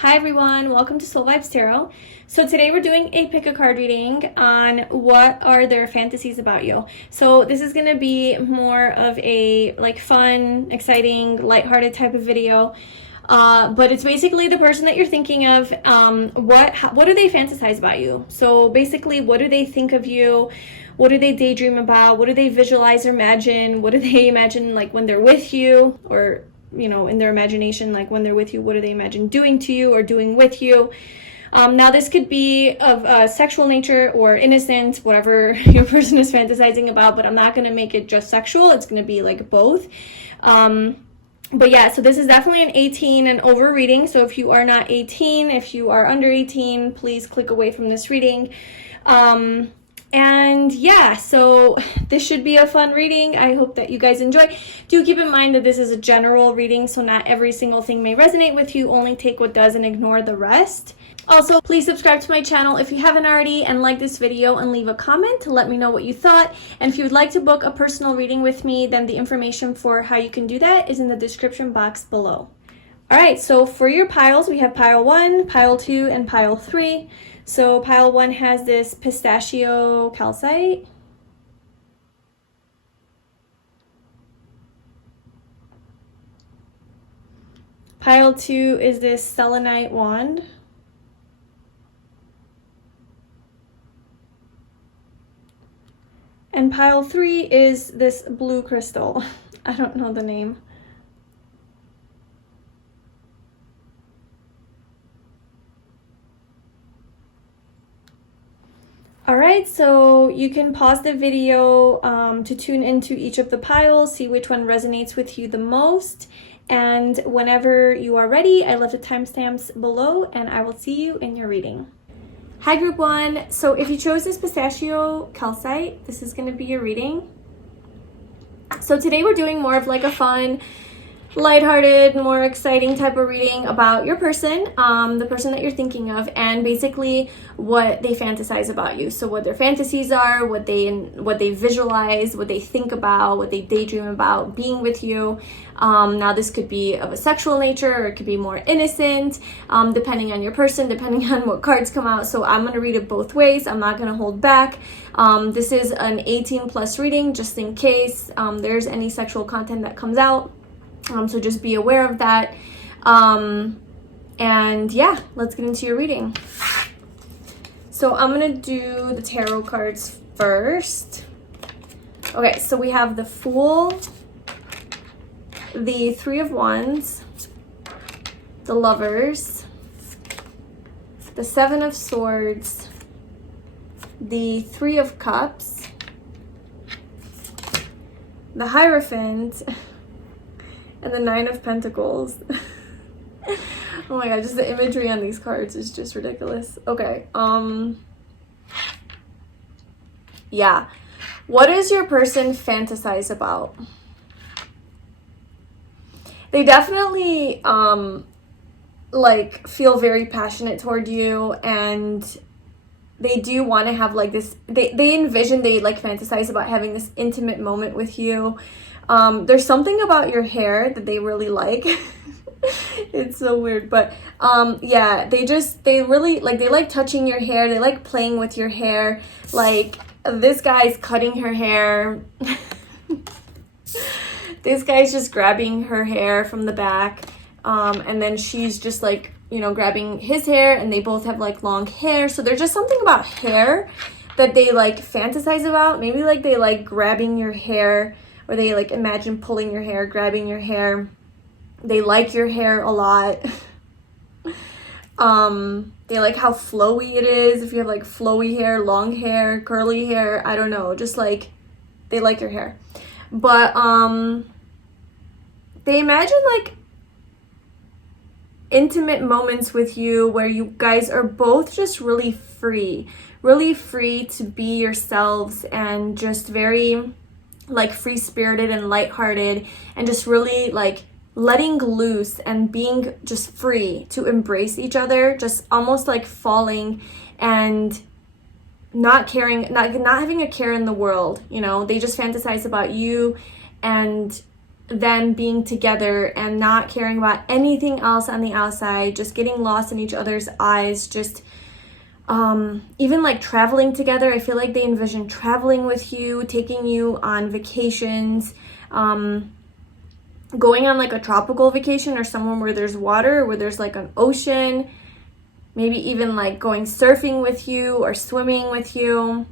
Hi everyone, welcome to Soul Vibes Tarot. So today we're doing a pick a card reading on what are their fantasies about you. So this is going to be more of a fun, exciting, lighthearted type of video. But it's basically the person that you're thinking of. What do they fantasize about you? So basically, what do they think of you? What do they daydream about? What do they visualize or imagine? What do they imagine when they're with you, or in their imagination, when they're with you, what do they imagine doing to you or doing with you? Now this could be of a sexual nature or innocent, whatever your person is fantasizing about, but I'm not going to make it just sexual. It's going to be both. But yeah, so this is definitely an 18 and over reading. So if you are not 18, if you are under 18, please click away from this reading. And yeah, so this should be a fun reading. I hope that you guys enjoy. Do keep in mind that this is a general reading, so not every single thing may resonate with you. Only take what does and ignore the rest. Also, please subscribe to my channel if you haven't already, and like this video and leave a comment to let me know what you thought. And if you would like to book a personal reading with me, then the information for how you can do that is in the description box below. Alright, so for your piles, we have pile 1, pile 2, and pile 3. So pile 1 has this pistachio calcite. Pile 2 is this selenite wand. And pile 3 is this blue crystal. I don't know the name. Alright, so you can pause the video to tune into each of the piles, see which one resonates with you the most, and whenever you are ready, I left the timestamps below, and I will see you in your reading. Hi Group 1, so if you chose this pistachio calcite, this is going to be your reading. So today we're doing more of a fun, lighthearted, more exciting type of reading about your person, the person that you're thinking of, and basically what they fantasize about you. So what their fantasies are, what they visualize, what they think about, what they daydream about being with you. Now this could be of a sexual nature, or it could be more innocent, depending on your person, depending on what cards come out. So I'm going to read it both ways. I'm not going to hold back. This is an 18+ reading, just in case there's any sexual content that comes out. So just be aware of that. And yeah, let's get into your reading. So I'm going to do the tarot cards first. Okay, so we have the Fool, the Three of Wands, the Lovers, the Seven of Swords, the Three of Cups, the Hierophant, and the Nine of Pentacles. Oh my god, just the imagery on these cards is just ridiculous. Okay, yeah. What does your person fantasize about? They definitely, feel very passionate toward you, and they do want to have this, they envision, they fantasize about having this intimate moment with you. There's something about your hair that they really like. It's so weird, but yeah, they really they like touching your hair. They like playing with your hair. This guy's cutting her hair. This guy's just grabbing her hair from the back, and then she's just grabbing his hair, and they both have long hair. So there's just something about hair that they fantasize about. Maybe they like grabbing your hair, or they imagine pulling your hair, grabbing your hair. They like your hair a lot. They like how flowy it is. If you have flowy hair, long hair, curly hair, I don't know, just they like your hair. But they imagine intimate moments with you where you guys are both just really free to be yourselves, and just very free-spirited and lighthearted, and just really letting loose and being just free to embrace each other, just almost falling and not caring, not having a care in the world. They just fantasize about you and them being together and not caring about anything else on the outside, just getting lost in each other's eyes, just even like traveling together. I feel like they envision traveling with you, taking you on vacations, going on like a tropical vacation or somewhere where there's water, where there's like an ocean, maybe even like going surfing with you or swimming with you.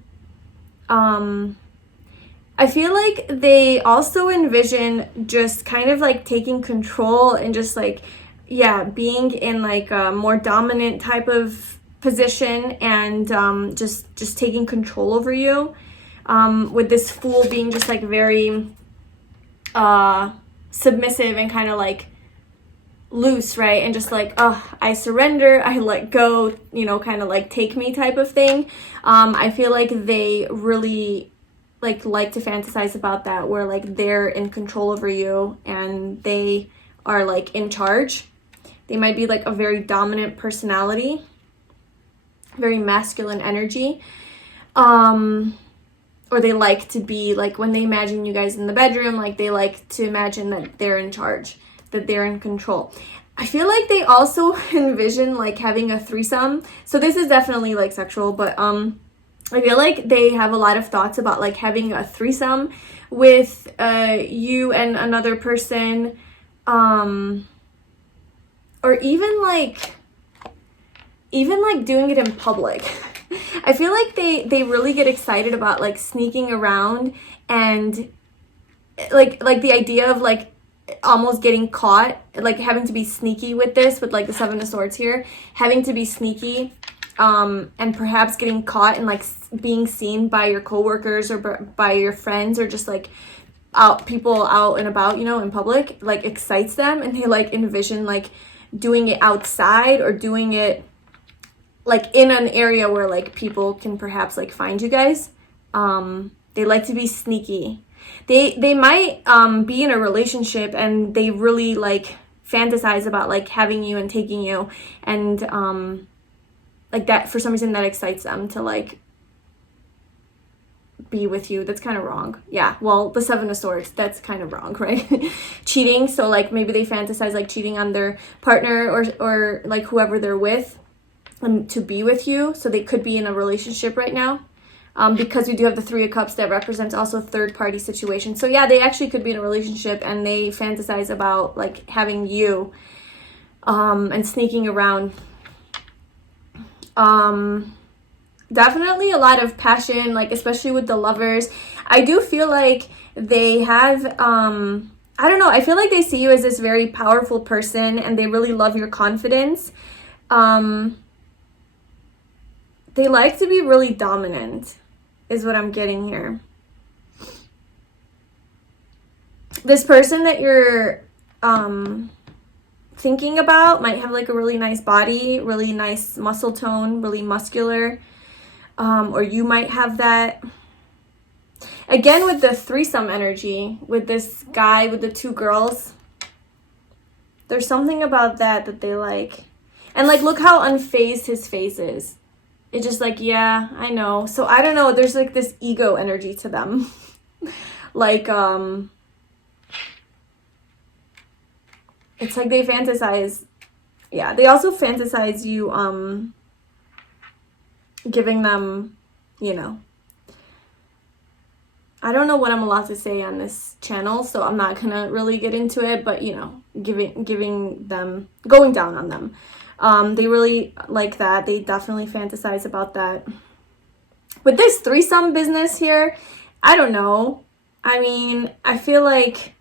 I feel like they also envision just kind of like taking control and just like, yeah, being in like a more dominant type of position and just taking control over you. With this Fool being just like very submissive and kind of like loose, right? And just like, oh, I surrender, I let go, you know, kind of like take me type of thing. I feel like they really like to fantasize about that, where like they're in control over you and they are like in charge. They might be like a very dominant personality, very masculine energy. Or they like to be like, when they imagine you guys in the bedroom, like they like to imagine that they're in charge, that they're in control. I feel like they also envision like having a threesome. So this is definitely like sexual, but I feel like they have a lot of thoughts about like having a threesome with you and another person, or even like doing it in public. I feel like they really get excited about like sneaking around and like the idea of like almost getting caught, like having to be sneaky with this, with like the Seven of Swords here, having to be sneaky, and perhaps getting caught and like being seen by your coworkers or by your friends, or just like people out and about, you know, in public, like excites them, and they like envision like doing it outside or doing it like in an area where like people can perhaps like find you guys. They like to be sneaky. They might be in a relationship and they really like fantasize about like having you and taking you, and like that, for some reason that excites them to like be with you. That's kind of wrong. Yeah, well, the Seven of Swords, that's kind of wrong, right? Cheating. So like maybe they fantasize like cheating on their partner or like whoever they're with, to be with you. So they could be in a relationship right now, because we do have the Three of Cups that represents also third party situation. So yeah, they actually could be in a relationship and they fantasize about like having you and sneaking around. Definitely a lot of passion, like especially with the Lovers. I do feel like they have I don't know, I feel like they see you as this very powerful person and they really love your confidence. They like to be really dominant, is what I'm getting here. This person that you're thinking about might have like a really nice body, really nice muscle tone, really muscular, or you might have that. Again, with the threesome energy, with this guy, with the two girls, there's something about that they like. And like, look how unfazed his face is. It's just like, yeah, I know. So I don't know, there's like this ego energy to them. Like, it's like they fantasize. Yeah, they also fantasize you giving them, you know, I don't know what I'm allowed to say on this channel, so I'm not gonna really get into it, but you know, giving them, going down on them. They really like that. They definitely fantasize about that. With this threesome business here, I don't know. I mean, I feel like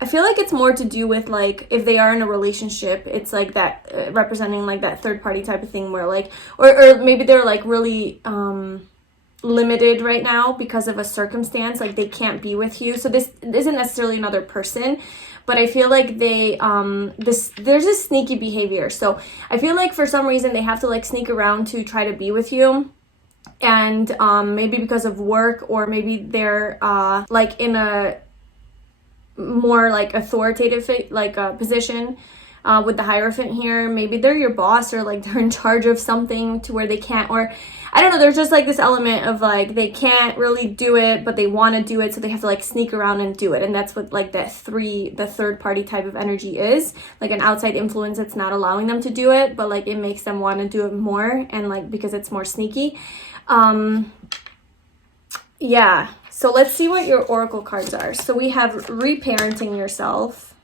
it's more to do with like, if they are in a relationship, it's like that representing like that third party type of thing, where like, or maybe they're like really limited right now because of a circumstance, like they can't be with you. So this isn't necessarily another person, but I feel like they there's this sneaky behavior. So I feel like for some reason they have to like sneak around to try to be with you, and maybe because of work, or maybe they're like in a more like authoritative like position, with the Hierophant here. Maybe they're your boss, or like they're in charge of something to where they can't, or I don't know, there's just like this element of like they can't really do it, but they want to do it, so they have to like sneak around and do it. And that's what like the third party type of energy is, like an outside influence that's not allowing them to do it, but like it makes them want to do it more, and like because it's more sneaky. Yeah, so let's see what your oracle cards are. So we have reparenting yourself,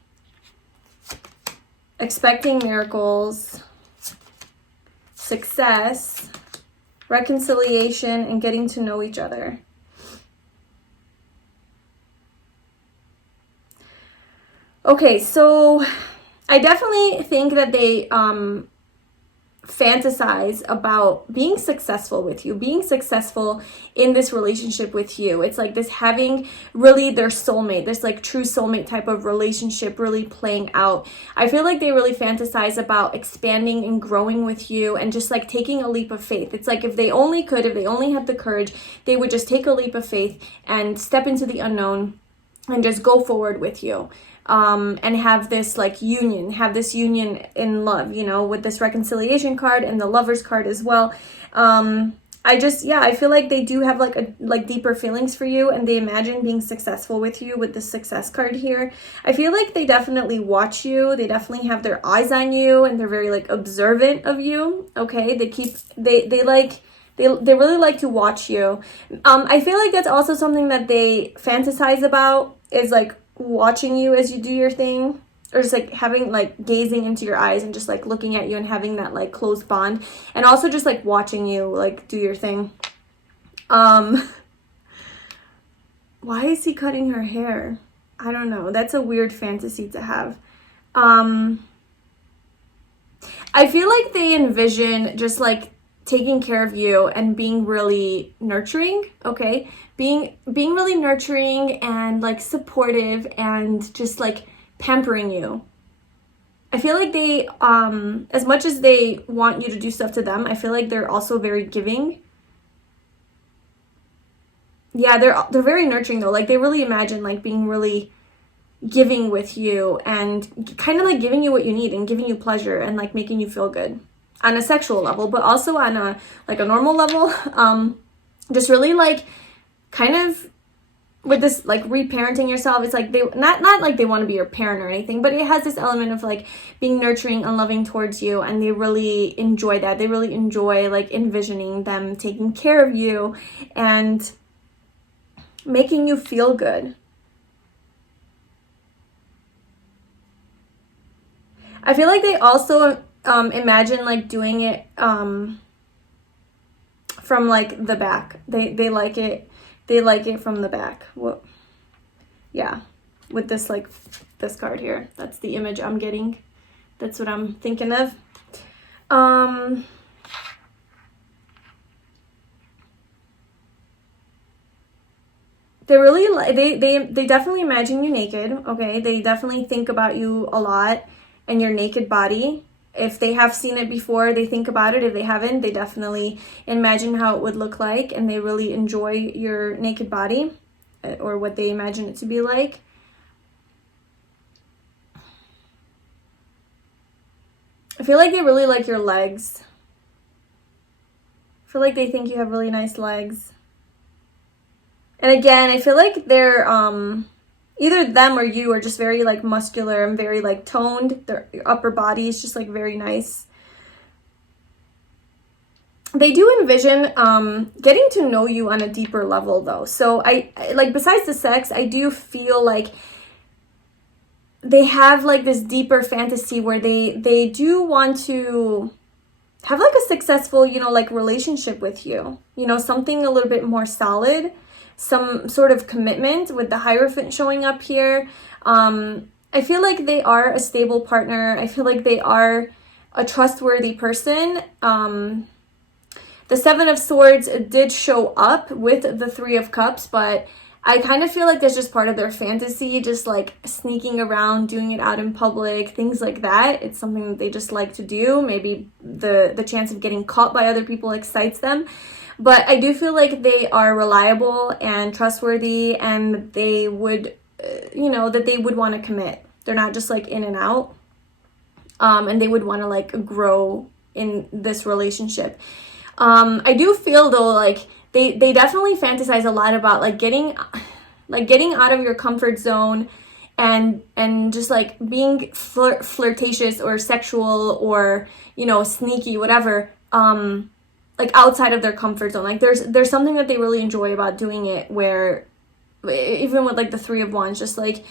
expecting miracles, success, reconciliation, and getting to know each other. Okay, so I definitely think that they fantasize about being successful with you, being successful in this relationship with you. It's like this having really their soulmate, this like true soulmate type of relationship really playing out. I feel like they really fantasize about expanding and growing with you, and just like taking a leap of faith. It's like if they only could, if they only had the courage, they would just take a leap of faith and step into the unknown and just go forward with you. And have this like union, have this union in love, you know, with this reconciliation card and the Lovers card as well. I feel like they do have like deeper feelings for you, and they imagine being successful with you with the Success card here. I feel like they definitely watch you. They definitely have their eyes on you, and they're very like observant of you. Okay, they really like to watch you. I feel like that's also something that they fantasize about, is like watching you as you do your thing, or just like having like gazing into your eyes and just like looking at you and having that like close bond, and also just like watching you like do your thing. Why is he cutting her hair? I don't know, that's a weird fantasy to have. I feel like they envision just like taking care of you and being really nurturing, okay? Being really nurturing and like supportive and just like pampering you. I feel like they, as much as they want you to do stuff to them, I feel like they're also very giving. Yeah, they're very nurturing though. Like they really imagine like being really giving with you, and kind of like giving you what you need and giving you pleasure and like making you feel good on a sexual level, but also on a like a normal level. Just really like kind of with this like reparenting yourself, it's like they not like they want to be your parent or anything, but it has this element of like being nurturing and loving towards you, and they really enjoy that. They really enjoy like envisioning them taking care of you and making you feel good. I feel like they also imagine like doing it from like the back. They like it from the back. Well, yeah, with this like this card here. That's the image I'm getting. That's what I'm thinking of. They really they definitely imagine you naked, okay? They definitely think about you a lot and your naked body. If they have seen it before, they think about it. If they haven't, they definitely imagine how it would look like, and they really enjoy your naked body, or what they imagine it to be like. I feel like they really like your legs. I feel like they think you have really nice legs. And again, I feel like they're either them or you are just very like muscular and very like toned. Their upper body is just like very nice. They do envision getting to know you on a deeper level though. So I like, besides the sex, I do feel like they have like this deeper fantasy where they do want to have like a successful, you know, like relationship with you, you know, something a little bit more solid, some sort of commitment with the Hierophant showing up here. I feel like they are a stable partner. I feel like they are a trustworthy person. The Seven of Swords did show up with the Three of Cups, but I kind of feel like that's just part of their fantasy, just like sneaking around, doing it out in public, things like that. It's something that they just like to do. Maybe the chance of getting caught by other people excites them. But I do feel like they are reliable and trustworthy, and they would, you know, that they would want to commit. They're not just like in and out. and they would want to like grow in this relationship. I do feel though like they definitely fantasize a lot about like getting out of your comfort zone and just like being flirtatious or sexual or, you know, sneaky, whatever, like outside of their comfort zone. Like there's something that they really enjoy about doing it, where even with like the Three of Wands, just like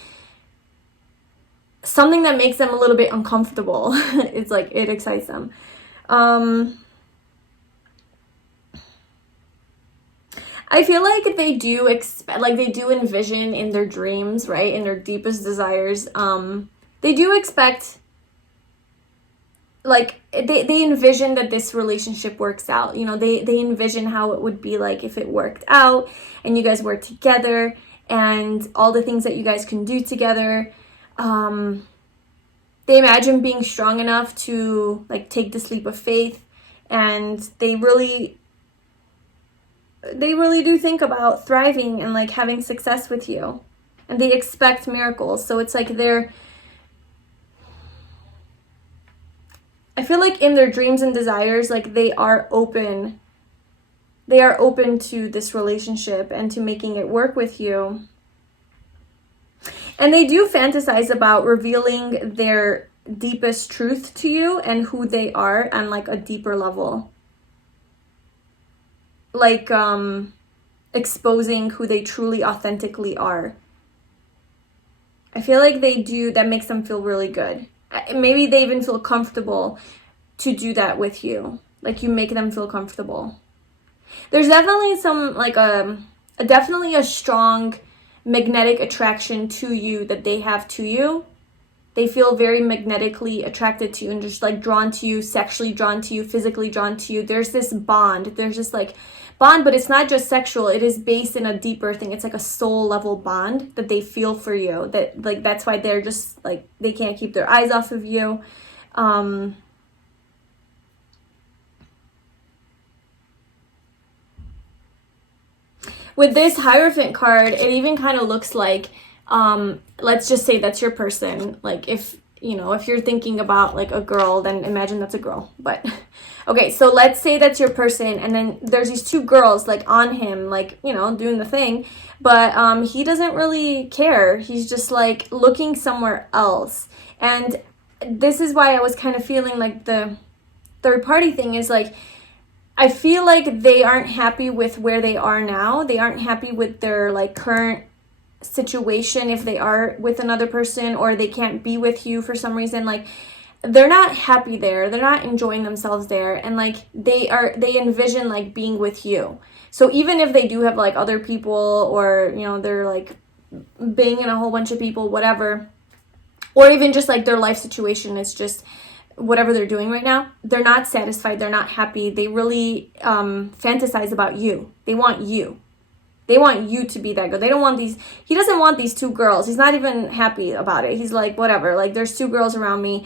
something that makes them a little bit uncomfortable. It's like it excites them. I feel like they do they do envision in their dreams, right, in their deepest desires, they do expect, like, they envision that this relationship works out. You know, they envision how it would be like if it worked out and you guys work together and all the things that you guys can do together. They imagine being strong enough to like take this leap of faith, and they really do think about thriving and like having success with you, and they expect miracles. So it's like I feel like in their dreams and desires, like they are open to this relationship and to making it work with you. And they do fantasize about revealing their deepest truth to you and who they are on like a deeper level. Like exposing who they truly authentically are. I feel like they do, that makes them feel really good. Maybe they even feel comfortable to do that with you. Like you make them feel comfortable. There's definitely some like definitely a strong magnetic attraction to you that they have to you. They feel very magnetically attracted to you and just like drawn to you, sexually drawn to you, physically drawn to you. There's this bond. There's this like bond, but it's not just sexual. It is based in a deeper thing. It's like a soul level bond that they feel for you. That like that's why they're just like they can't keep their eyes off of you. With this Hierophant card, it even kind of looks like, let's just say that's your person. Like if, you know, if you're thinking about like a girl, then imagine that's a girl. But okay, so let's say that's your person, and then there's these two girls like on him, like, you know, doing the thing, but he doesn't really care. He's just like looking somewhere else. And this is why I was kind of feeling like the third party thing is like, I feel like they aren't happy with where they are now. They aren't happy with their like current situation if they are with another person, or they can't be with you for some reason. Like they're not happy there. They're not enjoying themselves there. And like they envision like being with you. So even if they do have like other people, or, you know, they're like banging a whole bunch of people, whatever, or even just like their life situation is just whatever they're doing right now, they're not satisfied, they're not happy. They really fantasize about you. They want you. They want you to be that girl. They don't want these, he doesn't want these two girls. He's not even happy about it. He's like, whatever, like there's two girls around me.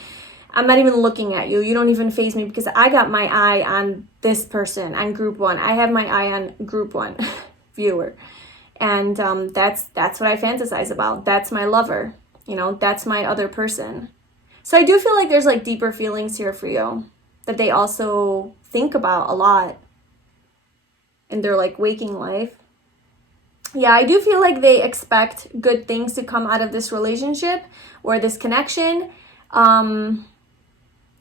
I'm not even looking at you. You don't even faze me because I got my eye on this person, on group one. I have my eye on group one viewer. And that's what I fantasize about. That's my lover. You know, that's my other person. So I do feel like there's like deeper feelings here for you that they also think about a lot in their like waking life. Yeah, I do feel like they expect good things to come out of this relationship or this connection. And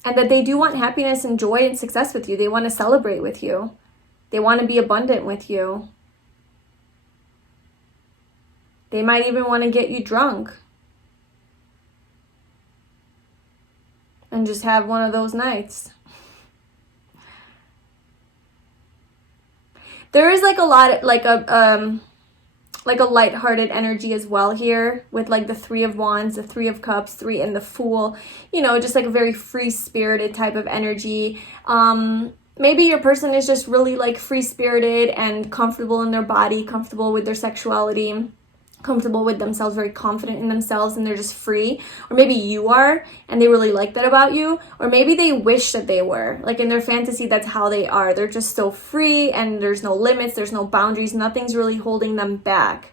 that they do want happiness and joy and success with you. They want to celebrate with you. They want to be abundant with you. They might even want to get you drunk. And just have one of those nights. There is like a lot, like a lighthearted energy as well here with like the Three of Wands, the Three of Cups, Three, and the Fool. You know, just like a very free-spirited type of energy. Maybe your person is just really like free-spirited and comfortable in their body, comfortable with their sexuality, comfortable with themselves, very confident in themselves, and they're just free. Or maybe you are and they really like that about you, or maybe they wish that they were like in their fantasy. That's how they are. They're just so free and there's no limits, there's no boundaries, nothing's really holding them back,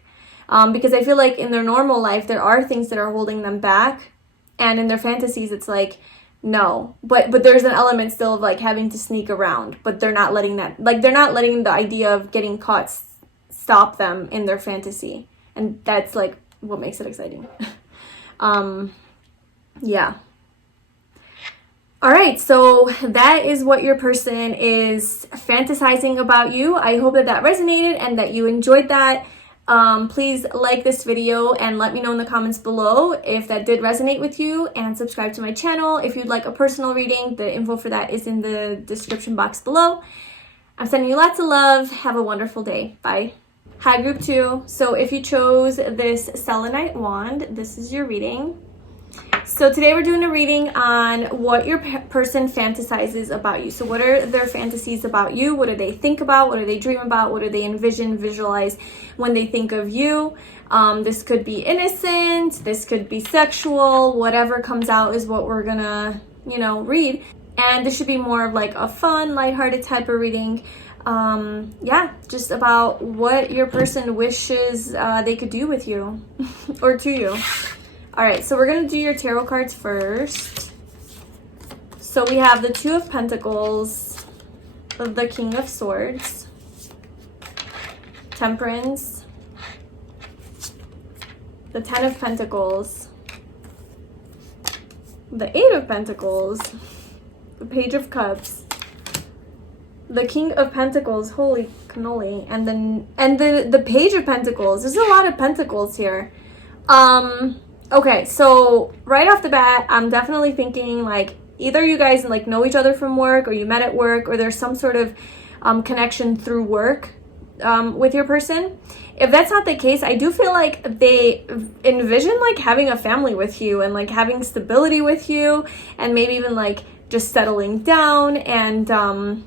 because I feel like in their normal life there are things that are holding them back, and in their fantasies it's like no. But there's an element still of like having to sneak around, but they're not letting that, like they're not letting the idea of getting caught stop them in their fantasy. And that's like what makes it exciting. Yeah. All right, so that is what your person is fantasizing about you. I hope that that resonated and that you enjoyed that. Please like this video and let me know in the comments below if that did resonate with you, and subscribe to my channel. If you'd like a personal reading, the info for that is in the description box below. I'm sending you lots of love. Have a wonderful day. Bye. Hi, group 2. So if you chose this Selenite wand, this is your reading. So today we're doing a reading on what your person fantasizes about you. So what are their fantasies about you? What do they think about? What do they dream about? What do they envision, visualize when they think of you? This could be innocent, this could be sexual, whatever comes out is what we're gonna, read. And this should be more of like a fun, lighthearted type of reading. Yeah, just about what your person wishes they could do with you or to you. All right, so we're going to do your tarot cards first. So we have the Two of Pentacles, the King of Swords, Temperance, the Ten of Pentacles, the Eight of Pentacles, the Page of Cups, the King of Pentacles, holy cannoli, and the Page of Pentacles. There's a lot of pentacles here. Okay, so right off the bat, I'm definitely thinking like either you guys like know each other from work, or you met at work, or there's some sort of connection through work with your person. If that's not the case, I do feel like they envision like having a family with you and like having stability with you, and maybe even like just settling down and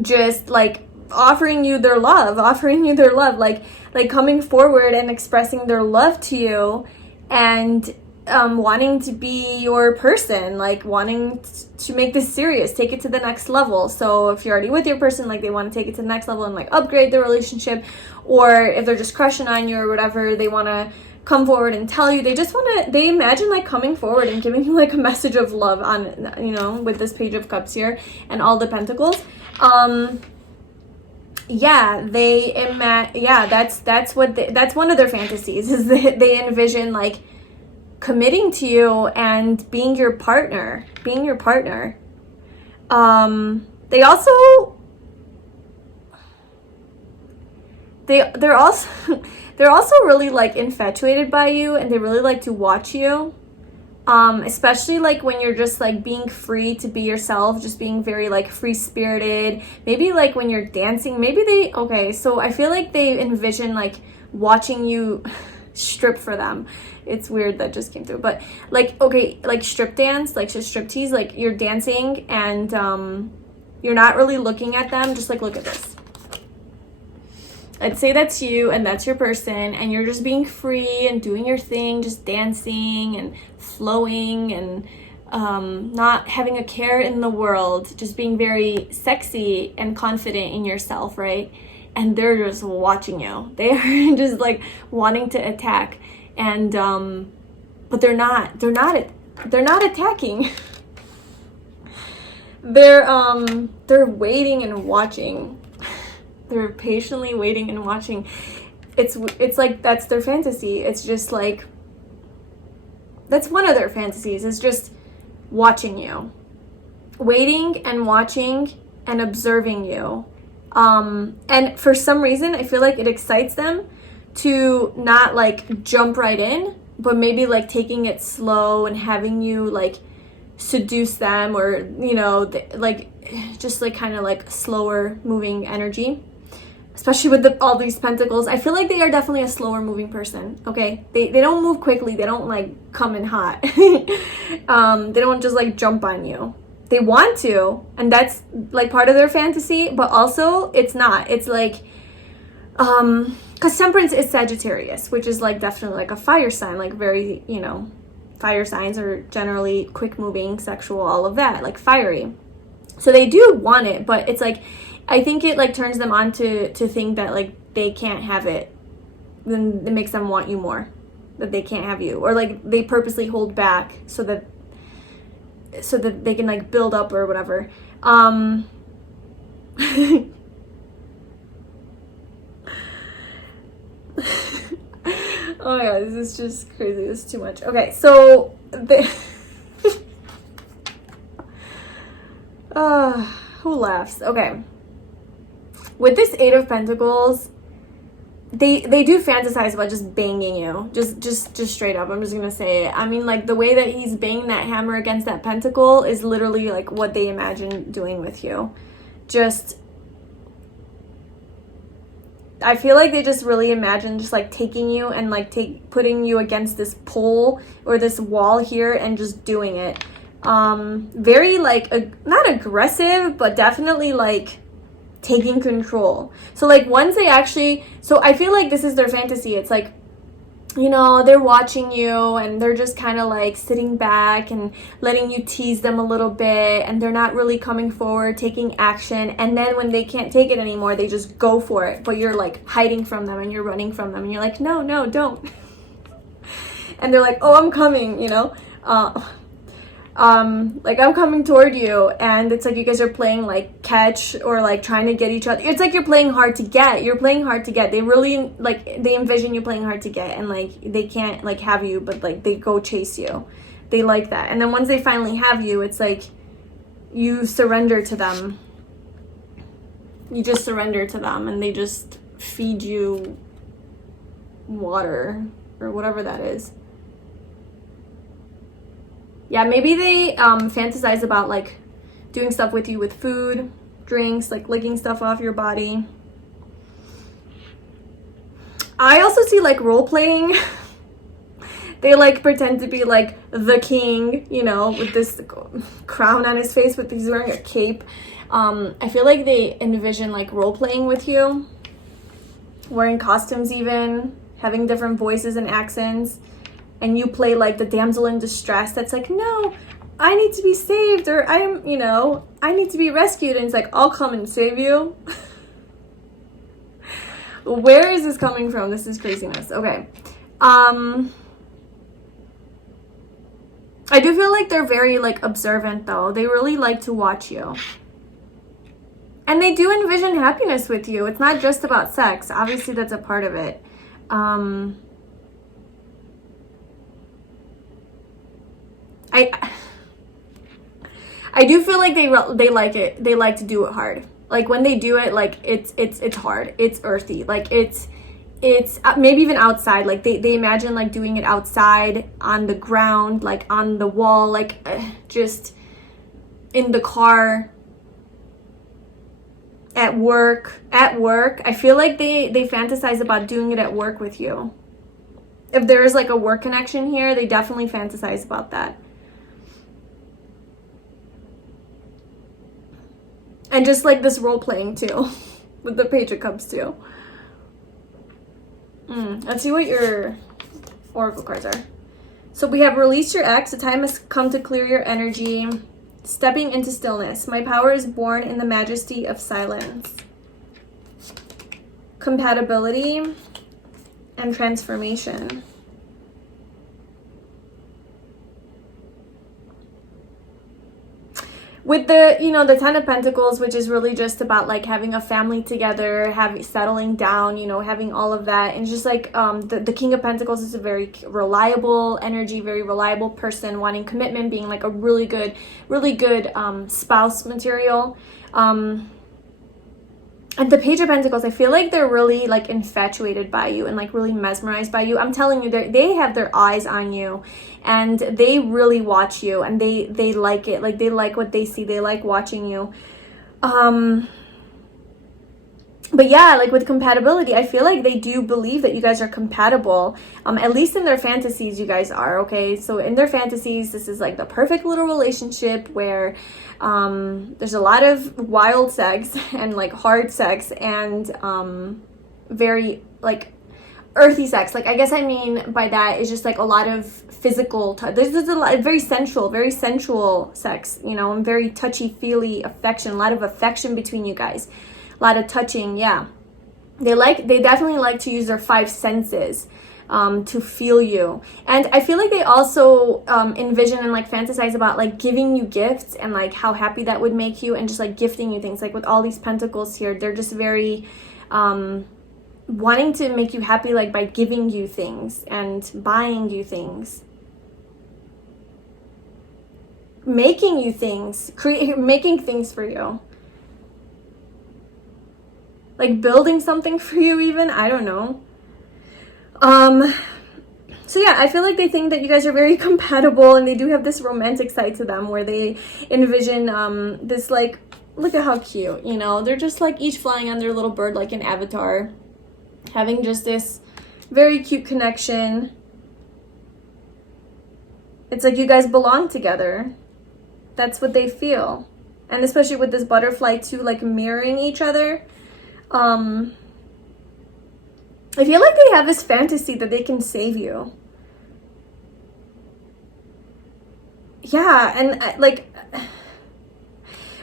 just like offering you their love, like coming forward and expressing their love to you. And wanting to be your person, like wanting to make this serious, take it to the next level. So if you're already with your person, like they want to take it to the next level and like upgrade the relationship, or if they're just crushing on you or whatever, they want to come forward and tell you. They imagine like coming forward and giving you like a message of love on, with this Page of Cups here and all the Pentacles. Yeah, that's one of their fantasies, is that they envision like committing to you and being your partner. They're also really like infatuated by you, and they really like to watch you. Especially like when you're just like being free to be yourself, just being very like free-spirited. Maybe like when you're dancing, so I feel like they envision like watching you strip for them. It's weird, that just came through, but like strip dance, like just striptease, like you're dancing and you're not really looking at them, just like look at this. I'd say that's you and that's your person, and you're just being free and doing your thing, just dancing and flowing and not having a care in the world, just being very sexy and confident in yourself, right? And they're just watching you. They are just like wanting to attack, and but they're not attacking. They're waiting and watching. They're patiently waiting and watching. It's like that's their fantasy. It's just like that's one of their fantasies. It's just watching you, waiting and watching and observing you. And for some reason, I feel like it excites them to not like jump right in, but maybe like taking it slow and having you like seduce them, or like just like kind of like slower moving energy. Especially with all these pentacles, I feel like they are definitely a slower moving person. Okay, they don't move quickly. They don't like come in hot. They don't just like jump on you. They want to, and that's like part of their fantasy, but also it's not. It's like because Temperance is Sagittarius, which is like definitely like a fire sign, like very, fire signs are generally quick moving, sexual, all of that, like fiery. So they do want it, but it's like, I think it like turns them on to think that like they can't have it. Then it makes them want you more, that they can't have you, or like they purposely hold back so that so that they can like build up or whatever. Oh my god, this is just crazy. This is too much. Okay, so who laughs? Okay. With this Eight of Pentacles, they do fantasize about just banging you. Just straight up. I'm just gonna say it. I mean, like, the way that he's banging that hammer against that pentacle is literally like what they imagine doing with you. I feel like they just really imagine just like taking you and like putting you against this pole or this wall here and just doing it. Very like not aggressive, but definitely like taking control. So like once they actually, so I feel like this is their fantasy. It's like, you know, they're watching you and they're just kind of like sitting back and letting you tease them a little bit, and they're not really coming forward, taking action. And then when they can't take it anymore, they just go for it, but you're like hiding from them and you're running from them and you're like, no, don't. And they're like, oh, I'm coming, you know, like I'm coming toward you, and it's like you guys are playing like catch or like trying to get each other. It's like you're playing hard to get. They really like, they envision you playing hard to get, and like they can't like have you, but like they go chase you. They like that. And then once they finally have you, it's like you surrender to them. You just surrender to them, and they just feed you water or whatever that is. Yeah, maybe they fantasize about like doing stuff with you with food, drinks, like licking stuff off your body. I also see like role playing. They like pretend to be like the king, you know, with this crown on his face, he's wearing a cape. I feel like they envision like role playing with you, wearing costumes even, having different voices and accents. And you play like the damsel in distress that's like, no, I need to be saved, or I need to be rescued. And it's like, I'll come and save you. Where is this coming from? This is craziness. Okay. I do feel like they're very like observant though. They really like to watch you. And they do envision happiness with you. It's not just about sex. Obviously that's a part of it. I do feel like they like it. They like to do it hard. Like when they do it, like it's hard. It's earthy. Like it's maybe even outside. Like they imagine like doing it outside, on the ground, like on the wall, like just in the car, at work. I feel like they fantasize about doing it at work with you. If there is like a work connection here, they definitely fantasize about that. And just like this role playing too, with the Page of Cups too. Let's see what your oracle cards are. So we have release your ex. The time has come to clear your energy. Stepping into stillness. My power is born in the majesty of silence. Compatibility and transformation. With the, you know, the Ten of Pentacles, which is really just about like having a family together, settling down, you know, having all of that. And just like the King of Pentacles is a very reliable energy, very reliable person, wanting commitment, being like a really good spouse material. And the Page of Pentacles, I feel like they're really like infatuated by you and like really mesmerized by you. I'm telling you, they have their eyes on you, and they really watch you, and they like it. Like they like what they see. They like watching you. But yeah, like with compatibility, I feel like they do believe that you guys are compatible. At least in their fantasies, you guys are, okay? So in their fantasies, this is like the perfect little relationship where there's a lot of wild sex and like hard sex and very like earthy sex. Like I guess I mean by that is just like a lot of physical this is a lot, very sensual sex, you know, and very touchy-feely affection, a lot of affection between you guys. A lot of touching, yeah. They definitely like to use their five senses. to feel you. And I feel like they also envision and like fantasize about like giving you gifts and like how happy that would make you, and just like gifting you things. Like with all these pentacles here, they're just very wanting to make you happy, like by giving you things and buying you things, making you things, making things for you, like building something for you even. I don't know. So yeah, I feel like they think that you guys are very compatible, and they do have this romantic side to them where they envision this, like, look at how cute, you know, they're just like each flying on their little bird like an avatar, having just this very cute connection. It's like you guys belong together. That's what they feel. And especially with this butterfly too, like mirroring each other. I feel like they have this fantasy that they can save you. Yeah, and like,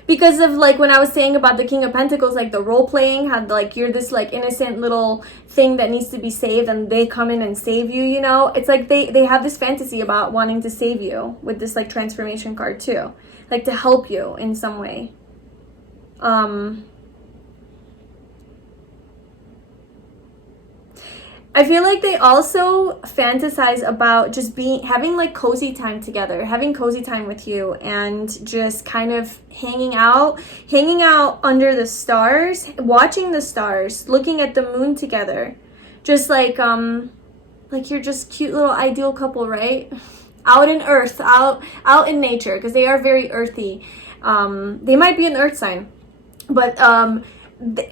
because of like when I was saying about the King of Pentacles, like the role playing, had like you're this like innocent little thing that needs to be saved, and they come in and save you, you know? It's like they have this fantasy about wanting to save you with this like transformation card too, like to help you in some way. I feel like they also fantasize about just having like cozy time together, having cozy time with you, and just kind of hanging out under the stars, watching the stars, looking at the moon together. Just like you're just cute little ideal couple, right? Out in earth, out in nature, because they are very earthy. They might be an earth sign, but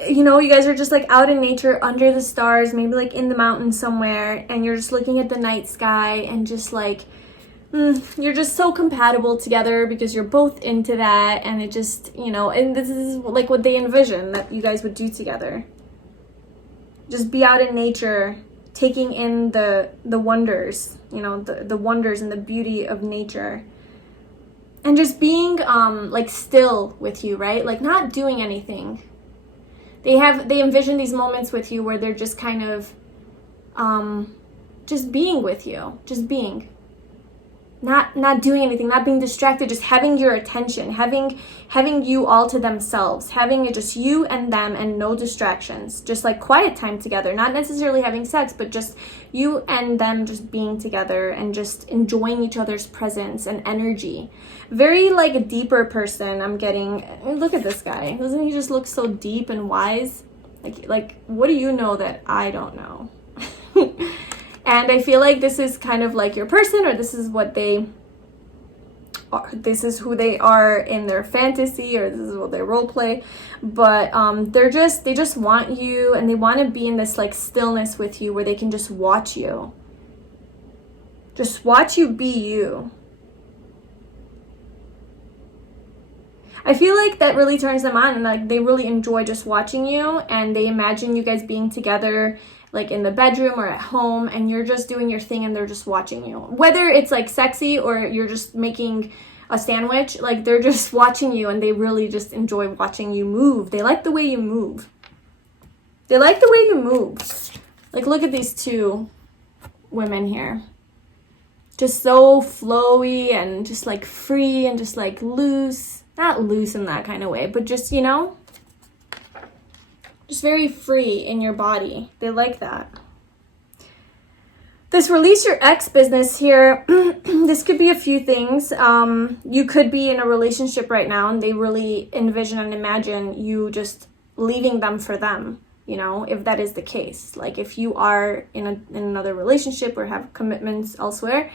you know, you guys are just like out in nature under the stars, maybe like in the mountains somewhere, and you're just looking at the night sky, and just like you're just so compatible together because you're both into that. And it just, you know, and this is like what they envision that you guys would do together. Just be out in nature, taking in the wonders, you know, the wonders and the beauty of nature, and just being like still with you, right? Like not doing anything. They envision these moments with you where they're just kind of just being with you, just being, not doing anything, not being distracted, just having your attention, having you all to themselves, having it just you and them and no distractions, just like quiet time together, not necessarily having sex, but just you and them just being together and just enjoying each other's presence and energy. Very like a deeper person I'm getting. Look at this guy. Doesn't he just look so deep and wise? Like what do you know that I don't know? And I feel like this is kind of like your person, or this is what they are, this is who they are in their fantasy, or this is what they role play. But they just want you, and they want to be in this like stillness with you where they can just watch you. Just watch you be you. I feel like that really turns them on, and like they really enjoy just watching you, and they imagine you guys being together like in the bedroom or at home, and you're just doing your thing and they're just watching you. Whether it's like sexy or you're just making a sandwich, like they're just watching you, and they really just enjoy watching you move. They like the way you move. They like the way you move. Like look at these two women here. Just so flowy and just like free and just like loose. Not loose in that kind of way, but just, you know, just very free in your body. They like that. This release your ex business here, this could be a few things. You could be in a relationship right now, and they really envision and imagine you just leaving them for them, you know, if that is the case. Like if you are in another relationship or have commitments elsewhere,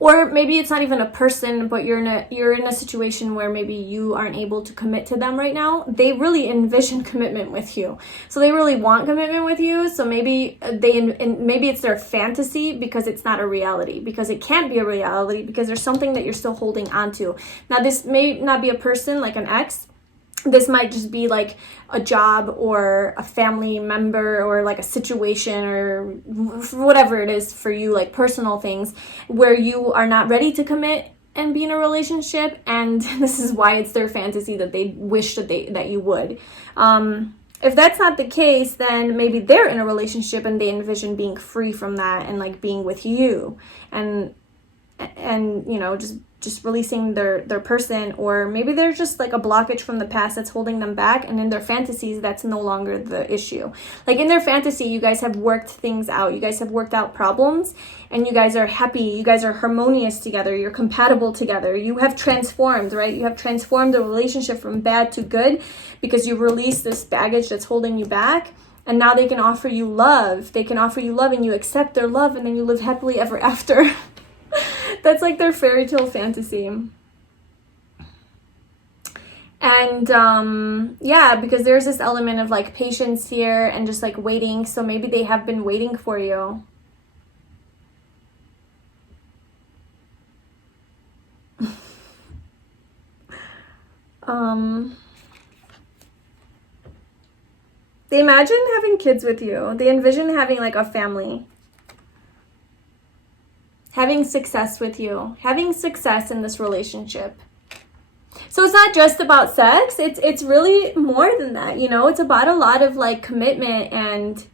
or maybe it's not even a person, but you're in a situation where maybe you aren't able to commit to them right now. They really envision commitment with you. So they really want commitment with you. So maybe maybe it's their fantasy, because it's not a reality, because it can't be a reality, because there's something that you're still holding on to. Now this may not be a person like an ex. This might just be like a job or a family member or like a situation or whatever it is for you, like personal things where you are not ready to commit and be in a relationship. And this is why it's their fantasy that they wish that you would. If that's not the case, then maybe they're in a relationship and they envision being free from that and like being with you and you know, just releasing their person. Or maybe they're just like a blockage from the past that's holding them back, and in their fantasies that's no longer the issue. Like in their fantasy, you guys have worked things out, you guys have worked out problems, and you guys are happy, you guys are harmonious together, you're compatible together, you have transformed, right? You have transformed the relationship from bad to good because you've released this baggage that's holding you back. And now they can offer you love. They can offer you love and you accept their love, and then you live happily ever after. That's like their fairy tale fantasy. And yeah, because there's this element of like patience here and just like waiting. So maybe they have been waiting for you. They imagine having kids with you. They envision having like a family. Having success with you. Having success in this relationship. So it's not just about sex. It's really more than that, you know? It's about a lot of like commitment and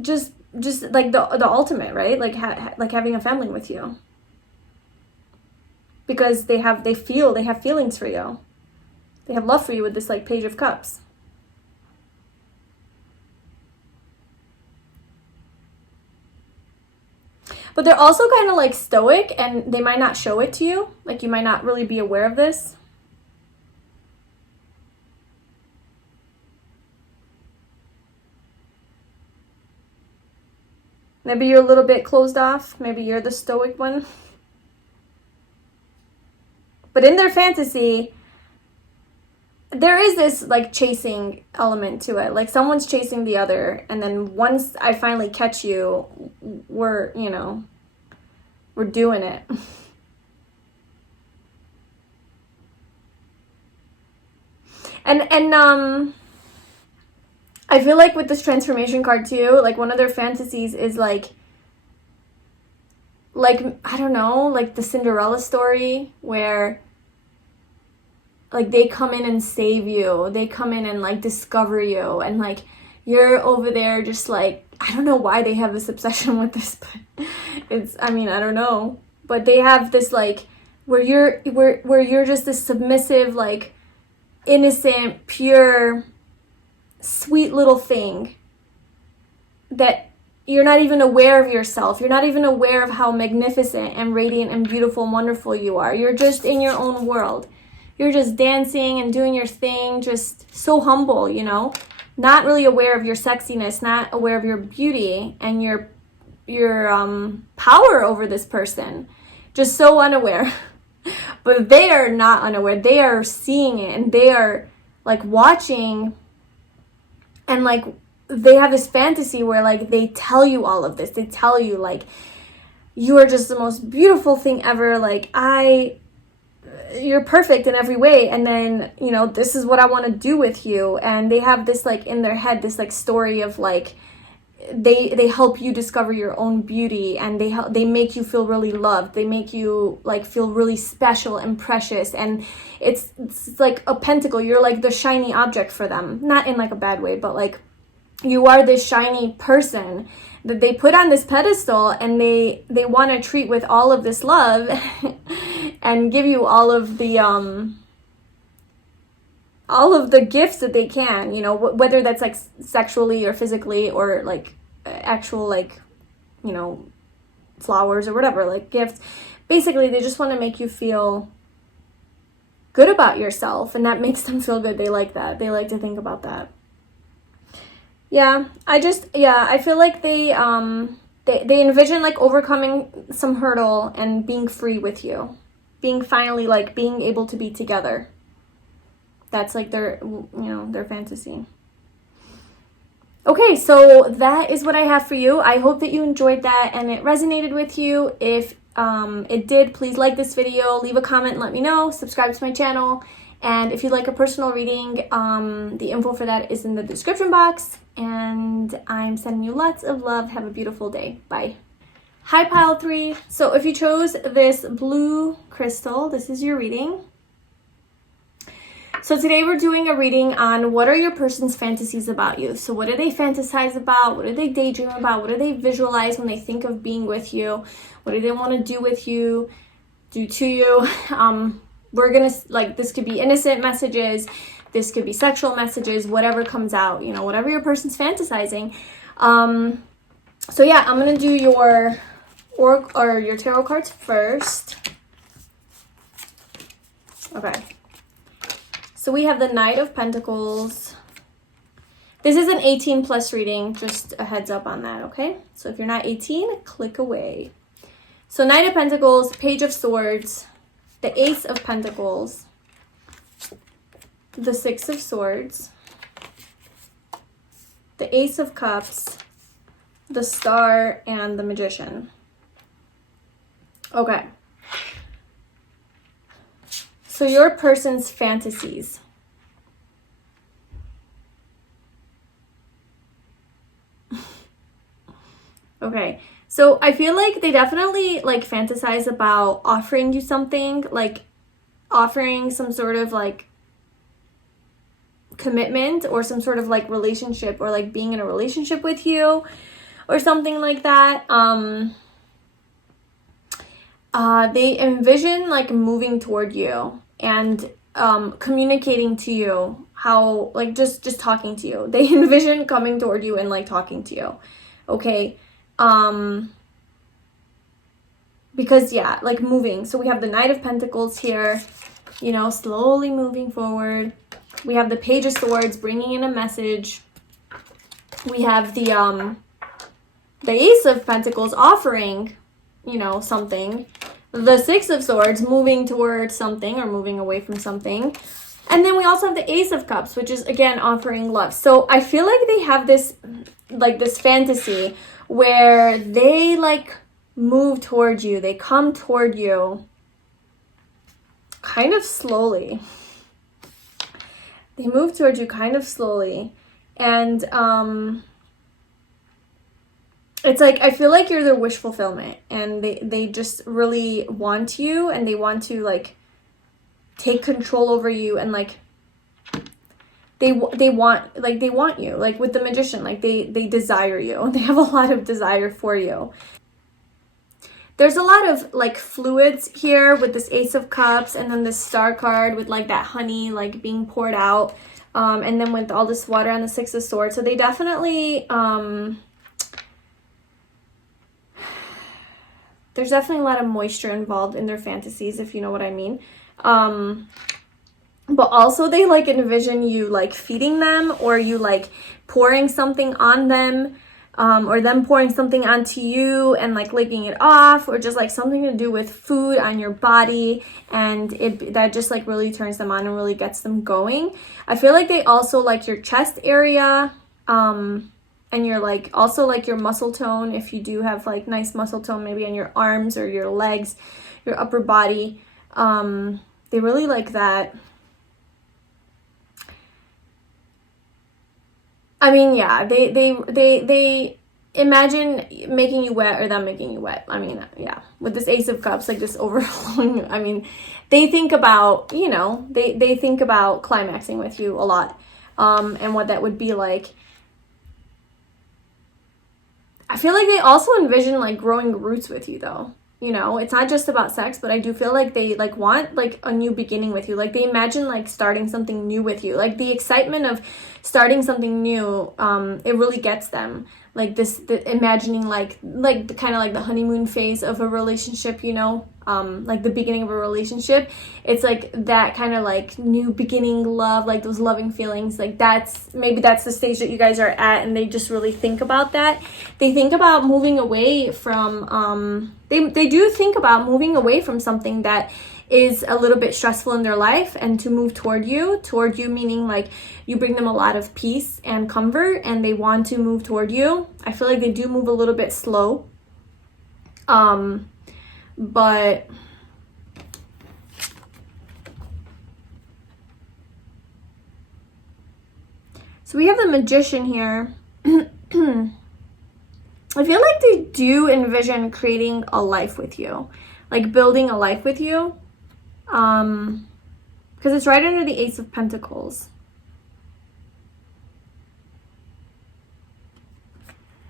just like the ultimate, right? Like like having a family with you. Because they have feelings for you. They have love for you with this like Page of Cups. But they're also kind of like stoic, and they might not show it to you. Like you might not really be aware of this. Maybe you're a little bit closed off. Maybe you're the stoic one. But in their fantasy, there is this like chasing element to it. Like someone's chasing the other, and then once I finally catch you, we're doing it. And I feel like with this transformation card too, like one of their fantasies is like I don't know, like the Cinderella story where like they come in and save you. They come in and like discover you, and like you're over there just like, I don't know why they have this obsession with this, but I don't know. But they have this like where you're just this submissive, like innocent, pure, sweet little thing that you're not even aware of yourself. You're not even aware of how magnificent and radiant and beautiful and wonderful you are. You're just in your own world. You're just dancing and doing your thing, just so humble, you know? Not really aware of your sexiness, not aware of your beauty and your power over this person. Just so unaware. But they are not unaware. They are seeing it, and they are like watching, and like they have this fantasy where like they tell you all of this. They tell you like, you are just the most beautiful thing ever. Like you're perfect in every way, and then, you know, this is what I want to do with you. And they have this like in their head, this like story of like they help you discover your own beauty, and they make you feel really loved. They make you like feel really special and precious, and it's like a pentacle. You're like the shiny object for them, not in like a bad way, but like you are this shiny person that they put on this pedestal, and they want to treat with all of this love and give you all of the gifts that they can, you know, whether that's like sexually or physically or like actual like, you know, flowers or whatever, like gifts. Basically, they just want to make you feel good about yourself, and that makes them feel good. They like that. They like to think about that. Yeah, I feel like they envision like overcoming some hurdle and being free with you. Being finally like being able to be together. That's like their, you know, their fantasy. Okay, so that is what I have for you. I hope that you enjoyed that and it resonated with you. If it did, please like this video, leave a comment and let me know, subscribe to my channel. And if you'd like a personal reading, the info for that is in the description box. And I'm sending you lots of love. Have a beautiful day. Bye. Hi, Pile 3. So if you chose this blue crystal, this is your reading. So today we're doing a reading on what are your person's fantasies about you. So what do they fantasize about? What do they daydream about? What do they visualize when they think of being with you? What do they want to do with you, do to you? We're gonna, like, this could be innocent messages, this could be sexual messages, whatever comes out, you know, whatever your person's fantasizing. So yeah, I'm gonna do your your tarot cards first. Okay. So we have the Knight of Pentacles. This is an 18 plus reading, just a heads up on that, okay? So if you're not 18, click away. So Knight of Pentacles, Page of Swords, the Ace of Pentacles, the Six of Swords, the Ace of Cups, the Star, and the Magician. Okay. So your person's fantasies. Okay. So I feel like they definitely like fantasize about offering you something, like offering some sort of like commitment or some sort of like relationship, or like being in a relationship with you or something like that. They envision like moving toward you and communicating to you, how like just talking to you. They envision coming toward you and like talking to you. Okay. Because yeah, like moving. So we have the Knight of Pentacles here, you know, slowly moving forward. We have the Page of Swords bringing in a message. We have the Ace of Pentacles offering, you know, something. The Six of Swords moving towards something or moving away from something. And then we also have the Ace of Cups, which is again offering love. So I feel like they have this like this fantasy where they like move toward you, they come toward you kind of slowly. They move toward you kind of slowly. And it's like, I feel like you're their wish fulfillment, and they just really want you, and they want to like take control over you, and like they want you, like with the Magician, like they desire you. They have a lot of desire for you. There's a lot of like fluids here with this Ace of Cups, and then this Star card with like that honey like being poured out, and then with all this water on the Six of Swords. So they definitely there's definitely a lot of moisture involved in their fantasies, if you know what I mean. But also they like envision you like feeding them, or you like pouring something on them, or them pouring something onto you and like licking it off, or just like something to do with food on your body, and that just like really turns them on and really gets them going. I feel like they also like your chest area, and your like also like your muscle tone, if you do have like nice muscle tone, maybe on your arms or your legs, your upper body. They really like that. I mean, yeah, they imagine making you wet, or them making you wet. I mean, yeah, with this Ace of Cups, like this overflowing. I mean, they think about, you know, they think about climaxing with you a lot, and what that would be like. I feel like they also envision like growing roots with you, though. You know, it's not just about sex, but I do feel like they like want like a new beginning with you. Like they imagine like starting something new with you. Like the excitement of starting something new, it really gets them. Like the imagining like kind of like the honeymoon phase of a relationship, you know, like the beginning of a relationship. It's like that kind of like new beginning love, like those loving feelings. Like maybe that's the stage that you guys are at, and they just really think about that. They think about moving away from they do think about moving away from something that is a little bit stressful in their life, and to move toward you meaning like you bring them a lot of peace and comfort, and they want to move toward you. I feel like they do move a little bit slow, but so we have the Magician here. I feel like they do envision creating a life with you, like building a life with you. because it's right under the Ace of Pentacles.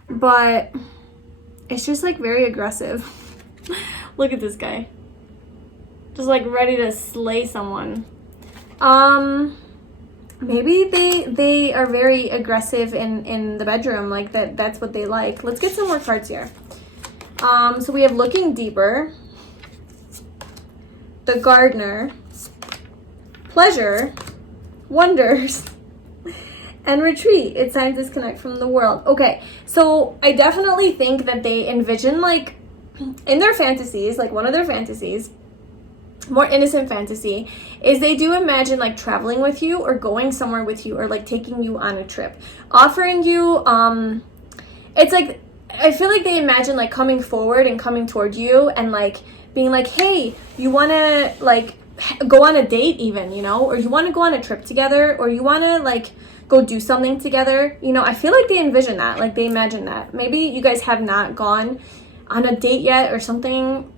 But it's just like very aggressive. Look at this guy. Just like ready to slay someone. Maybe they are very aggressive in the bedroom, like that's what they like. Let's get some more cards here. So we have Looking Deeper, the Gardener, Pleasure, Wonders, and Retreat. It's time to disconnect from the world. Okay, so I definitely think that they envision, like, in their fantasies, like one of their fantasies, more innocent fantasy, is they do imagine like traveling with you or going somewhere with you, or like taking you on a trip, offering you, it's like, I feel like they imagine like coming forward and coming toward you and like being like, hey, you want to like go on a date even, you know, or you want to go on a trip together, or you want to like go do something together, you know. I feel like they envision that, like they imagine that. Maybe you guys have not gone on a date yet or something.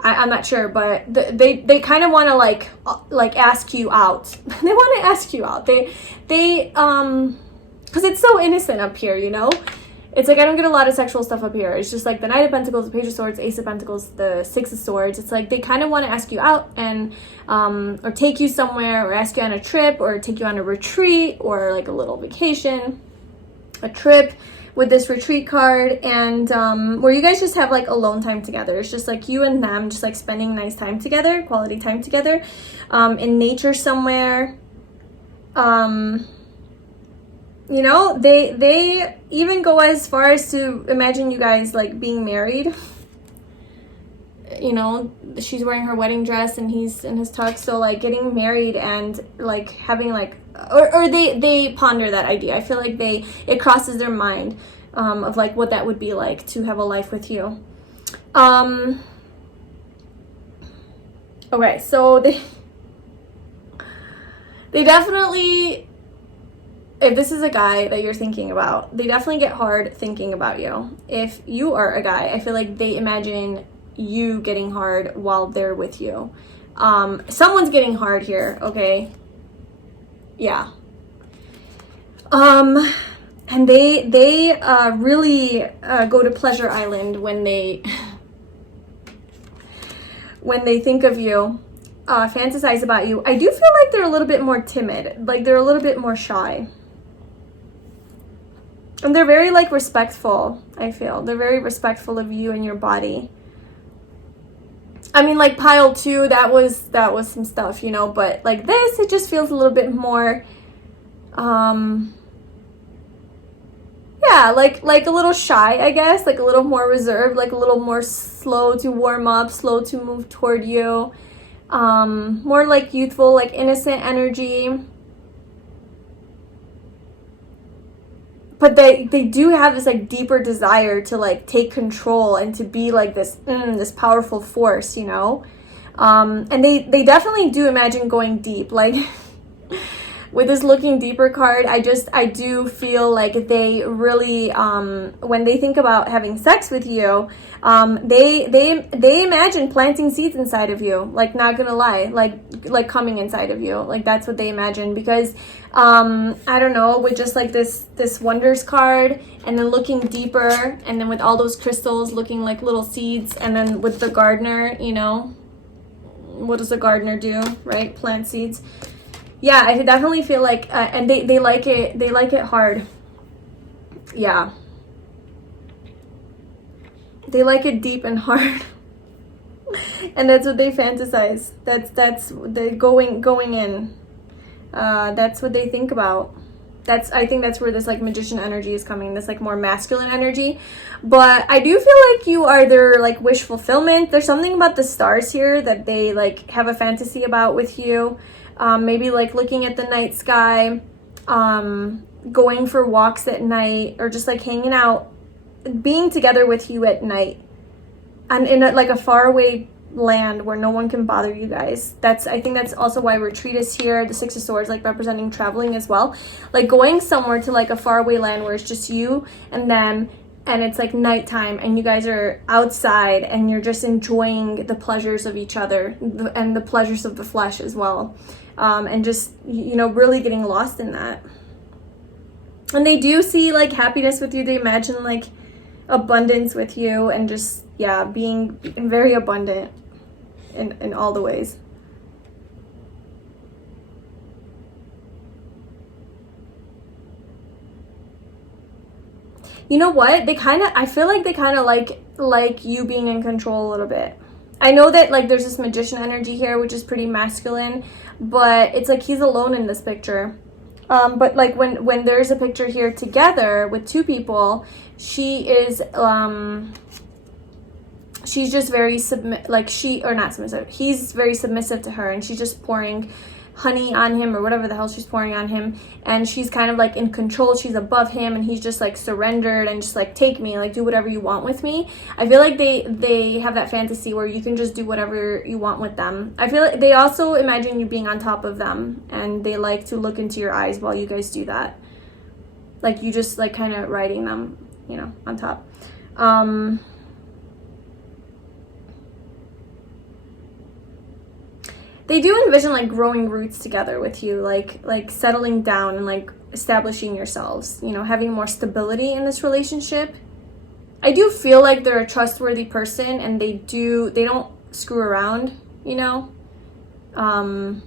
I'm not sure, but they kind of want to like ask you out. They want to ask you out. They because it's so innocent up here, you know. It's like I don't get a lot of sexual stuff up here. It's just like the Knight of Pentacles, the Page of Swords, Ace of Pentacles, the Six of Swords. It's like they kind of want to ask you out and or take you somewhere, or ask you on a trip, or take you on a retreat, or like a little vacation, a trip, with this Retreat card, and where you guys just have like alone time together. It's just like you and them just like spending nice time together, quality time together, in nature somewhere. You know, they even go as far as to imagine you guys like being married. You know, she's wearing her wedding dress and he's in his tux, so like getting married and like having like, or they ponder that idea. I feel like it crosses their mind of like what that would be like to have a life with you. Okay, so they definitely, if this is a guy that you're thinking about, they definitely get hard thinking about you. If you are a guy, I feel like they imagine you getting hard while they're with you. Someone's getting hard here, okay? Yeah. And they really go to Pleasure Island when they think of you, fantasize about you. I do feel like they're a little bit more timid, like they're a little bit more shy. And they're very like respectful, I feel. They're very respectful of you and your body. I mean, like pile 2, that was some stuff, you know, but like this, it just feels a little bit more yeah, like a little shy, I guess, like a little more reserved, like a little more slow to warm up, slow to move toward you, more like youthful, like innocent energy. But they do have this like deeper desire to like take control and to be like this this powerful force, you know. And they definitely do imagine going deep, like with this Looking Deeper card. I do feel like they really when they think about having sex with you, they imagine planting seeds inside of you, like not gonna lie, like coming inside of you, like that's what they imagine. Because I don't know, with just like this Wonders card, and then Looking Deeper, and then with all those crystals looking like little seeds, and then with the Gardener, you know, what does the Gardener do, right? Plant seeds. Yeah, I definitely feel like and they like it hard. Yeah, they like it deep and hard. And that's what they fantasize. That's the going in. That's what they think about. I think that's where this like magician energy is coming, this like more masculine energy. But I do feel like you are their like wish fulfillment. There's something about the stars here that they like have a fantasy about with you. Maybe like looking at the night sky, going for walks at night, or just like hanging out, being together with you at night, and in like a faraway land where no one can bother you guys. I think that's also why Retreat is here. The Six of Swords like representing traveling as well, like going somewhere to like a faraway land where it's just you and them, and it's like nighttime and you guys are outside and you're just enjoying the pleasures of each other and the pleasures of the flesh as well, and just, you know, really getting lost in that. And they do see like happiness with you. They imagine like abundance with you, and just, yeah, being very abundant in all the ways. You know what? I feel like they kind of like you being in control a little bit. I know that like there's this magician energy here, which is pretty masculine, but it's like he's alone in this picture. But like when there's a picture here together with two people, she is she's just very he's very submissive to her, and she's just pouring honey on him or whatever the hell she's pouring on him, and she's kind of like in control. She's above him, and he's just like surrendered and just like, take me, like do whatever you want with me. I feel like they have that fantasy where you can just do whatever you want with them. I feel like they also imagine you being on top of them, and they like to look into your eyes while you guys do that, like you just like kind of riding them, you know, on top. They do envision like growing roots together with you, like settling down and like establishing yourselves, you know, having more stability in this relationship. I do feel like they're a trustworthy person, and they don't screw around, you know. And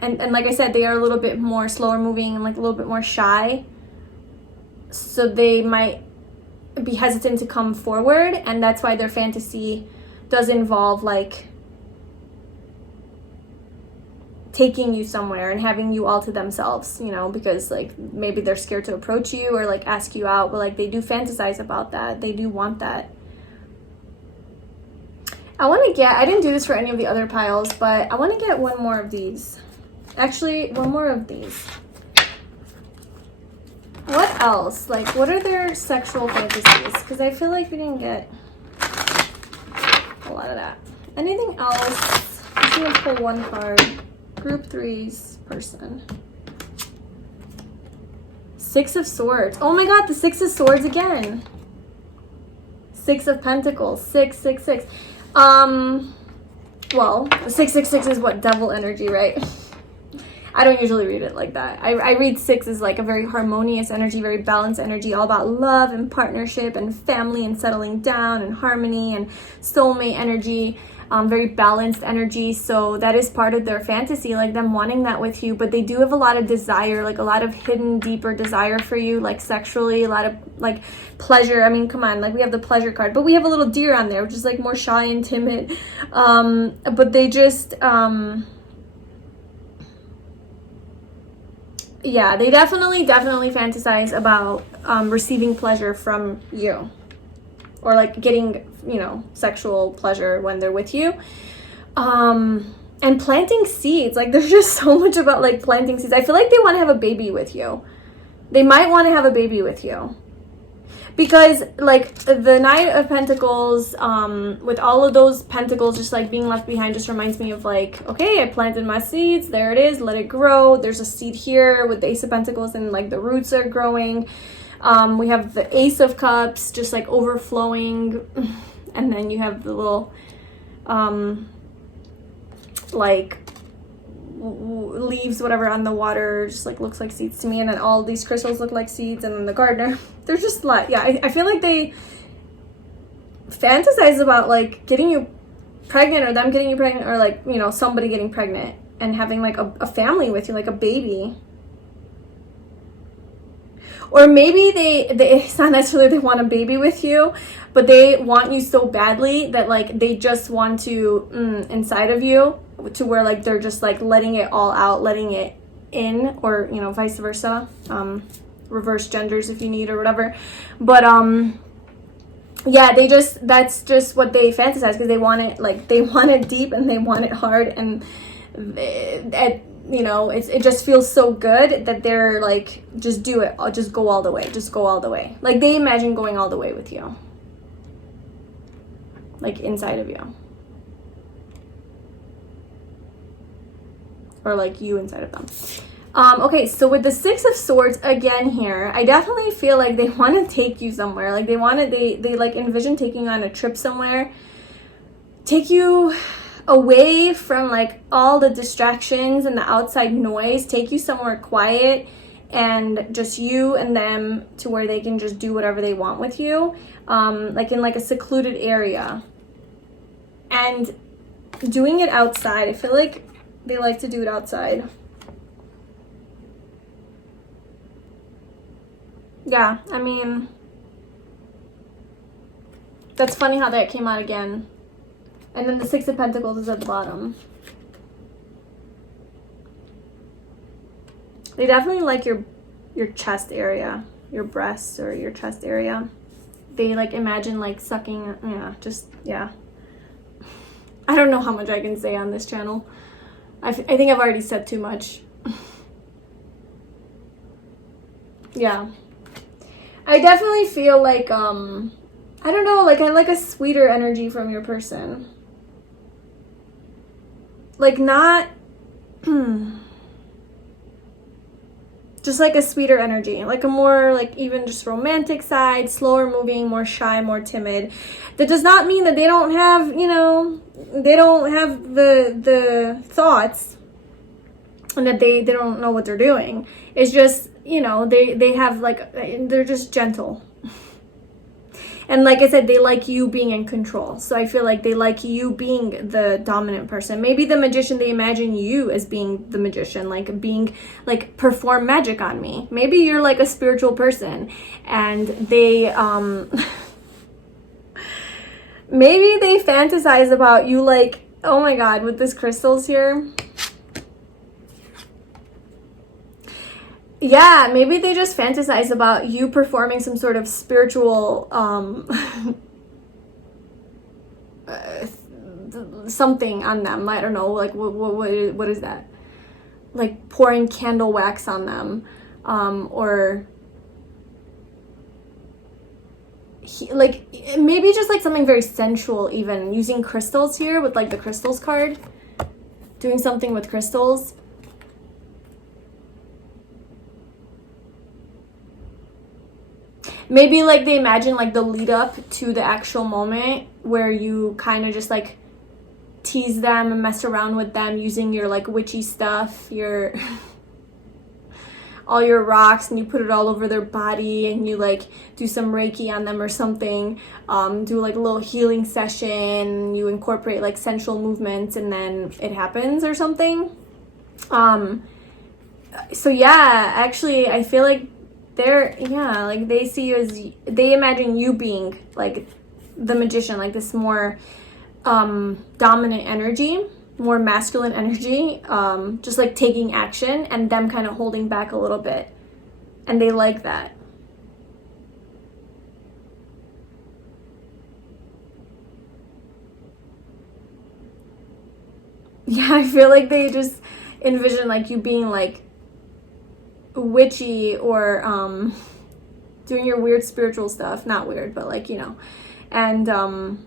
like I said, they are a little bit more slower moving and like a little bit more shy. So they might be hesitant to come forward, and that's why their fantasy does involve like taking you somewhere and having you all to themselves, you know, because like maybe they're scared to approach you or like ask you out, but like they do fantasize about that. They do want that. I didn't do this for any of the other piles, but I want to get one more of these. Actually, one more of these. What else? Like, what are their sexual fantasies? Because I feel like we didn't get a lot of that. Anything else? I'm just going to pull one card. Group 3's person. Six of Swords. Oh my god, the Six of Swords again. Six of Pentacles. 666. Well, 666 is what? Devil energy, right? I don't usually read it like that. I read 6 as like a very harmonious energy, very balanced energy, all about love and partnership and family and settling down and harmony and soulmate energy. Very balanced energy. So that is part of their fantasy, like them wanting that with you. But they do have a lot of desire, like a lot of hidden, deeper desire for you, like sexually, a lot of like pleasure. I mean, come on, like we have the pleasure card, but we have a little deer on there, which is like more shy and timid. But they just, yeah, they definitely fantasize about receiving pleasure from you, or like getting, you know, sexual pleasure when they're with you. And planting seeds. Like there's just so much about like planting seeds. I feel like they want to have a baby with you. They might want to have a baby with you. Because like the Knight of Pentacles, with all of those pentacles just like being left behind, just reminds me of like, okay, I planted my seeds, there it is, let it grow. There's a seed here with the Ace of Pentacles, and like the roots are growing. We have the Ace of Cups just like overflowing, and then you have the little like leaves, whatever, on the water, just like looks like seeds to me. And then all these crystals look like seeds, and then the gardener. They're just like, yeah, I feel like they fantasize about like getting you pregnant, or them getting you pregnant, or like, you know, somebody getting pregnant and having like a family with you, like a baby. Or maybe it's not necessarily they want a baby with you, but they want you so badly that like they just want to inside of you, to where like they're just like letting it all out, letting it in, or, you know, vice versa. Reverse genders if you need, or whatever. But yeah, that's just what they fantasize, because they want it, like they want it deep and they want it hard, and you know, it just feels so good that they're like, just do it, I'll just go all the way, just go all the way. Like they imagine going all the way with you, like inside of you, or like you inside of them. Okay, so with the Six of Swords again here, I definitely feel like they want to take you somewhere. Like they like envision taking you on a trip somewhere, take you away from like all the distractions and the outside noise, take you somewhere quiet and just you and them, to where they can just do whatever they want with you, like in like a secluded area, and doing it outside. I feel like they like to do it outside. Yeah, I mean, that's funny how that came out again. And then the Six of Pentacles is at the bottom. They definitely like your chest area, your breasts or your chest area. They like imagine like sucking, yeah. I don't know how much I can say on this channel. I think I've already said too much. Yeah. I definitely feel like, I don't know, like I like a sweeter energy from your person. Like not, just like a sweeter energy, like a more like even just romantic side, slower moving, more shy, more timid. That does not mean that they don't have, you know, they don't have the thoughts and that they don't know what they're doing. It's just, you know, they have like, they're just gentle. And like I said, they like you being in control. So I feel like they like you being the dominant person. Maybe the magician, they imagine you as being the magician, like being like perform magic on me. Maybe you're like a spiritual person and they maybe they fantasize about you, like, oh my god, with this crystals here. Yeah, maybe they just fantasize about you performing some sort of spiritual something on them. I don't know, like what is that? Like pouring candle wax on them, or like maybe just like something very sensual, even using crystals here with like the crystals card, doing something with crystals. Maybe like they imagine like the lead up to the actual moment where you kind of just like tease them and mess around with them using your like witchy stuff, your all your rocks, and you put it all over their body and you like do some Reiki on them or something, do like a little healing session, you incorporate like sensual movements and then it happens or something. So yeah, actually I feel like like they see you as, they imagine you being like the magician, like this more dominant energy, more masculine energy, just like taking action, and them kind of holding back a little bit, and they like that. Yeah, I feel like they just envision like you being like witchy or doing your weird spiritual stuff. Not weird, but like, you know, and them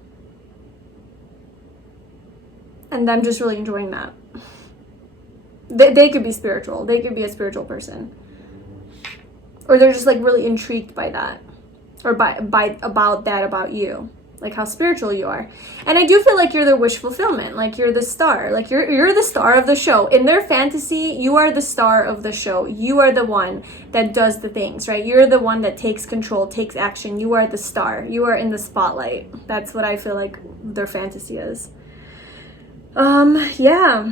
just really enjoying that. They could be spiritual, they could be a spiritual person, or they're just like really intrigued by that, or about you, like how spiritual you are. And I do feel like you're the wish fulfillment, like you're the star, like you're the star of the show. In their fantasy, you are the star of the show. You are the one that does the things, right? You're the one that takes control, takes action. You are the star. You are in the spotlight. That's what I feel like their fantasy is. Yeah.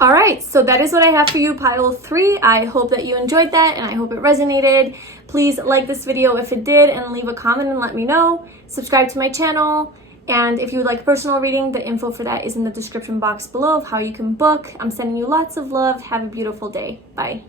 All right, so that is what I have for you, pile 3. I hope that you enjoyed that and I hope it resonated. Please like this video if it did and leave a comment and let me know. Subscribe to my channel, and if you would like personal reading, the info for that is in the description box below of how you can book. I'm sending you lots of love. Have a beautiful day. Bye.